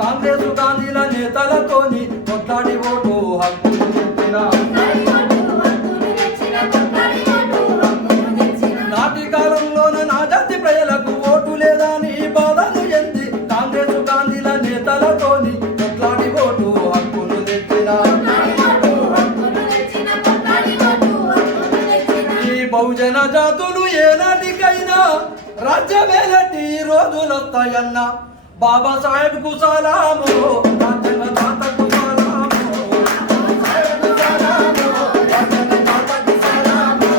కాంగ్రెస్ గాంధీల నేతలతోని కొట్లాడి ఓటు హక్కు చెప్పిన నాటి కాలంలోన నా జాతి ప్రజలకు ఓటు లేదని బాధను ఎంది కాంగ్రెస్ గాంధీల నేతలతోని కొట్లాడి ఓటు హక్కులు తెచ్చిన. ఈ బహుజన జాతులు ఏనాటికైనా రాజ్యమేలటి రోజులొస్తాయన్నా. బాబాసాహెబ్కు సలాము రాజ్యాంగ దాతకు సలాము. బాబాసాహెబ్కు సలాము, రాజ్యాంగ దాతకు సలాము,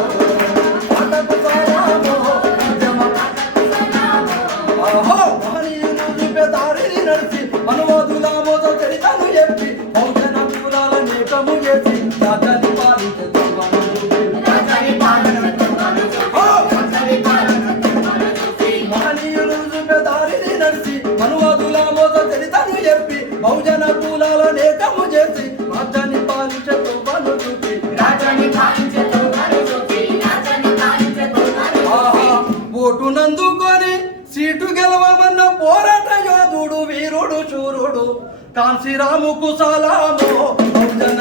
దాతకు సలాము, రాజ్యాంగ ఆహో మహనీయులు చరితను చెప్పి బహుజన కులాల నేకము చేసి రాజ్యాన్ని పాలించే బహుజన కులాల నేకము చేసి రాజ్యాన్ని పాలించే దుర్గము చూపి. ఆహా ఓటు నందుకొని సీటు గెలవమన్న పోరాట యోధుడు వీరుడు శూరుడు. కాంశీరాముకు సలాము బహుజన